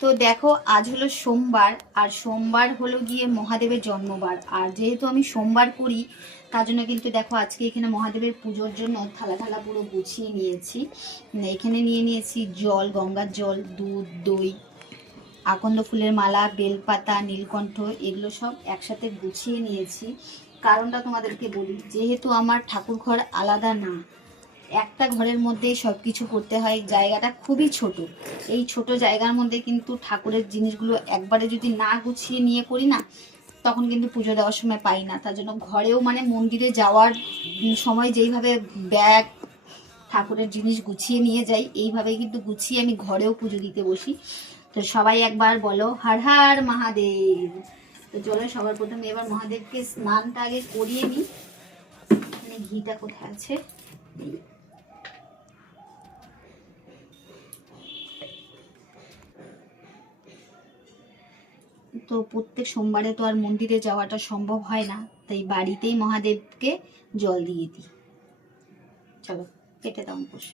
তো দেখো, আজ হলো সোমবার, আর সোমবার হলো গিয়ে মহাদেবের জন্মবার। আর যেহেতু আমি সোমবার করি, তার জন্য কিন্তু দেখো আজকে এখানে মহাদেবের পুজোর জন্য থালা থালা পুরো গুছিয়ে নিয়েছি। এখানে নিয়ে নিয়েছি জল, গঙ্গার জল, দুধ, দই, আকন্দ ফুলের মালা, বেলপাতা, নীলকণ্ঠ, এগুলো সব একসাথে গুছিয়ে নিয়েছি। কারণটা তোমাদেরকে বলি, যেহেতু আমার ঠাকুর ঘর আলাদা না, একটা ঘরের মধ্যেই সব কিছু করতে হয়, জায়গাটা খুবই ছোট। এই ছোট জায়গার মধ্যে কিন্তু ঠাকুরের জিনিসগুলো একবারে যদি না গুছিয়ে নিয়ে করি না, তখন কিন্তু পুজো দেওয়ার সময় পাই না। তার জন্য ঘরেও মানে মন্দিরে যাওয়ার সময় যেইভাবে ব্যাগ, ঠাকুরের জিনিস গুছিয়ে নিয়ে যাই, এইভাবেই কিন্তু গুছিয়ে আমি ঘরেও পুজো দিতে বসি। তো সবাই একবার বলো হর হর মহাদেব। তো চলো সবার প্রথমে এবার মহাদেবকে স্নানটা আগে করিয়ে নিই। মানে ঘিটা কোথায় আছে? তো প্রত্যেক সোমবারে তো আর মন্দিরে যাওয়াটা সম্ভব হয় না, তাই বাড়িতেই মহাদেবকে জল দিয়ে দিই। চলো কেটে দাও।